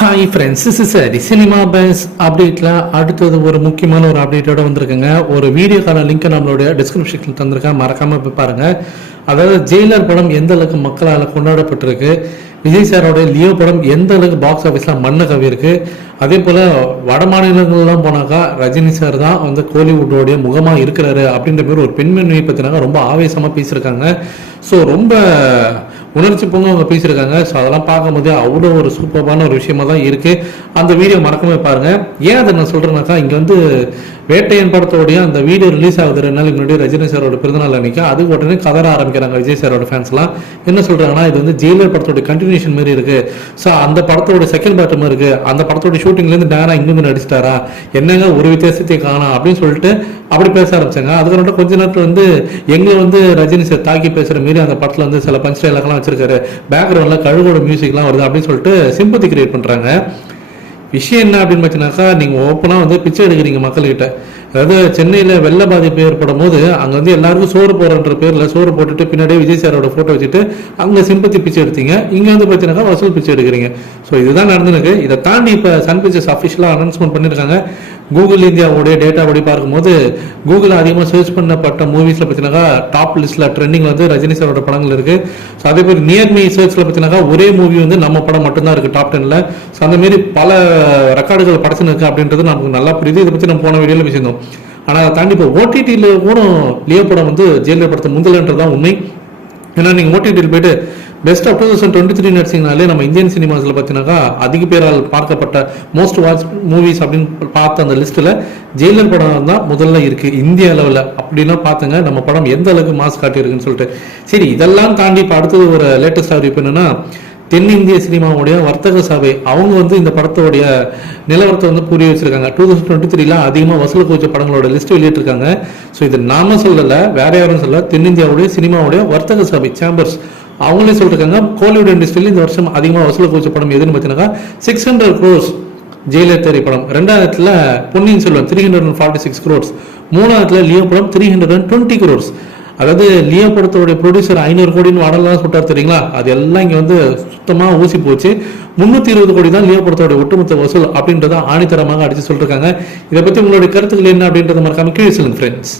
Hi friends is சரி cinema base அப்டேட்டில் அடுத்தது ஒரு முக்கியமான ஒரு அப்டேட்டோட வந்திருக்குங்க. ஒரு வீடியோக்கான லிங்க்கை நம்மளுடைய டிஸ்கிரிப்ஷனில் தந்திருக்கேன். மறக்காமல் போய் பாருங்கள் அதாவது ஜெயிலர் படம் எந்த அளவுக்கு மக்களால் கொண்டாடப்பட்டிருக்கு? விஜய் சாரோட லியோ படம் எந்த அளவுக்கு பாக்ஸ் ஆஃபீஸில் மண்ணை கவியிருக்கு அதே போல் வட மாநிலங்கள்லாம் போனாக்கா ரஜினி சார் தான் வந்து கோலிவுட்டோடைய முகமாக இருக்கிறாரு அப்படின்ற மாதிரி ஒரு பெண்மணியை பற்றினாக்க ரொம்ப ஆவேசமாக பேசியிருக்காங்க. ஸோ ரொம்ப உணர்ச்சி பொங்க அவங்க பேசியிருக்காங்க. ஸோ அதெல்லாம் பார்க்கும்போது அவ்வளோ ஒரு சூப்பரான ஒரு விஷயமா தான் இருக்குது அந்த வீடியோ மறக்காம பாருங்கள் ஏன் அதை நான் சொல்கிறேன்னாக்கா இங்கே வந்து வேட்டையன் படத்தோடைய அந்த வீடியோ ரிலீஸ் ஆகுது ரெண்டு நாளைக்கு முன்னாடி ரஜினி சாரோட பிறந்தநாள் அன்றைக்கி அது உடனே கதற ஆரம்பிக்கிறாங்க விஜய் சாரோட ஃபேன்ஸ்லாம் என்ன சொல்கிறாங்கன்னா இது வந்து ஜெயிலர் படத்தோட கண்டினியூஷன் மாதிரி இருக்குது ஸோ அந்த படத்தோட செகண்ட் பார்ட்டும் இருக்குது அந்த படத்தோட ஷூட்டிங்லேருந்து டேரா இங்கிருந்து நடிச்சிட்டாரா? என்னங்க ஒரு வித்தியாசத்தையும் காணா? அப்படின்னு சொல்லிட்டு அப்படி பேச ஆரம்பிச்சாங்க. அதுக்கப்புறம் கொஞ்ச நேரத்தில் வந்து எங்களை வந்து ரஜினி சார் தாக்கி பேசுகிற மாரி அந்த படத்தில் வந்து சில பஞ்ச் டைலாக்லாம் வச்சிருக்காரு. பேக்ரவுண்டில் கழுகோட மியூசிக்லாம் வருது அப்படின்னு சொல்லிட்டு சிம்பத்தி கிரியேட் பண்ணுறாங்க விஷயம் என்ன அப்படின்னு பார்த்தீங்கன்னாக்கா நீங்கள் ஓப்பனாக வந்து பிச்சை எடுக்கிறீங்க மக்கள்கிட்ட. அதாவது சென்னையில் வெள்ள பாதிப்பு ஏற்படும் போது அங்கே வந்து எல்லாருக்கும் சோறு போகிறன்ற பேரில் சோறு போட்டுட்டு பின்னாடியே விஜய் சாரோட ஃபோட்டோ வச்சுட்டு அங்கே சிம்பத்தி பிச்சை எடுத்தீங்க. இங்கே வந்து பார்த்தீங்கன்னாக்கா வசூல் பிச்சை எடுக்கிறீங்க. ஸோ இதுதான் நடந்துருக்கு. இதை தாண்டி இப்போ சன் பிக்சர்ஸ் அஃபிஷியலாக அனௌன்ஸ்மெண்ட் பண்ணியிருக்காங்க கூகுள் இந்தியாவுடைய டேட்டா படி பார்க்கும்போது கூகுள் அதிகமாக சர்ச் பண்ணப்பட்ட மூவிஸில் பார்த்தீங்கன்னாக்கா டாப் லிஸ்ட்டில் ட்ரெண்டிங் வந்து ரஜினி சாரோட படங்கள் இருக்குது ஸோ அதே மாதிரி நியர் மீ சர்ச்சில் பார்த்தீங்கன்னா ஒரே மூவி வந்து நம்ம படம் மட்டும்தான் இருக்குது டாப் டெனில் ஸோ அந்த மாரி பல ரெக்கார்டுகள் படைச்சுன்னு இருக்குது அப்படின்றது நமக்கு நல்லா புரியுது. இதை பற்றி நம்ம போன வீடியோவில் பேசியிருந்தோம். ஆனால் அதை தாண்டி இப்போ ஓடிடியில் கூட லியோ படம் வந்து ஜெயிலர் படத்தை முந்தலன்றது தான் உண்மை. ஏன்னா நீங்கள் ஓடிடியில் போயிட்டு best of two thousand twenty three நடிச்சிங்கனாலே நம்ம இந்தியன் சினிமாஸில் பார்த்தீங்கன்னாக்கா அதிக பேரால் பார்க்கப்பட்ட மோஸ்ட் வாட்ச் மூவிஸ் அப்படின்னு பார்த்த அந்த லிஸ்ட்டில் ஜெயிலர் படம் தான் முதல்ல இருக்குது இந்திய அளவில். அப்படின்னா பார்த்துங்க நம்ம படம் எந்த அளவுக்கு மாஸ் காட்டியிருக்குன்னு சொல்லிட்டு. சரி இதெல்லாம் தாண்டி இப்போ அடுத்தது ஒரு லேட்டஸ்ட் அறிவிப்பு என்னென்னா தென்னிந்திய சினிமாவுடைய வர்த்தக சபை. அவங்க வந்து இந்த படத்தோடைய நிலவரத்தை வந்து புரிய வச்சிருக்காங்க. டூ தௌசண்ட் டுவெண்ட்டி த்ரீல அதிகமாக வசூலுக்கு குவிச்ச படங்களோட லிஸ்ட் வெளியிட்டிருக்காங்க. ஸோ இது நாம சொல்லலை வேற யாரும் சொல்லலை. தென்னிந்தியாவுடைய சினிமாவுடைய வர்த்தக சபை சேம்பர்ஸ் அவங்களே சொல்லிருக்காங்க. கோலிவுட் இண்டஸ்ட்ரியில் இந்த வருஷம் அதிகமாக வசூல் குவிச்ச படம் எதுன்னு பார்த்தீங்கன்னா சிக்ஸ் ஹண்ட்ரட் க்ரோஸ் ஜெயிலர் திரைப்படம் ரெண்டாயிரத்தில் Ponniyin Selvan three hundred and forty six crores மூணாயிரத்துல Leo படம் three hundred and twenty crores அதாவது லியோ படத்தோடைய ப்ரொடியூசர் ஐநூறு கோடின்னு வாடலாம் சொல்லிட்டார் தெரியுங்களா? அது எல்லாம் இங்கே வந்து சுத்தமாக ஊசி போச்சு. முந்நூற்றி இருபது கோடி தான் லியோ படத்தோடைய ஒட்டுமொத்த வசூல் அப்படின்றத ஆணித்தரமாக அடித்து சொல்லிருக்காங்க. இதை பற்றி உங்களுடைய கருத்துக்கள் என்ன அப்படின்றத மறக்காம கீழே சொல்லுங்கள் ஃப்ரெண்ட்ஸ்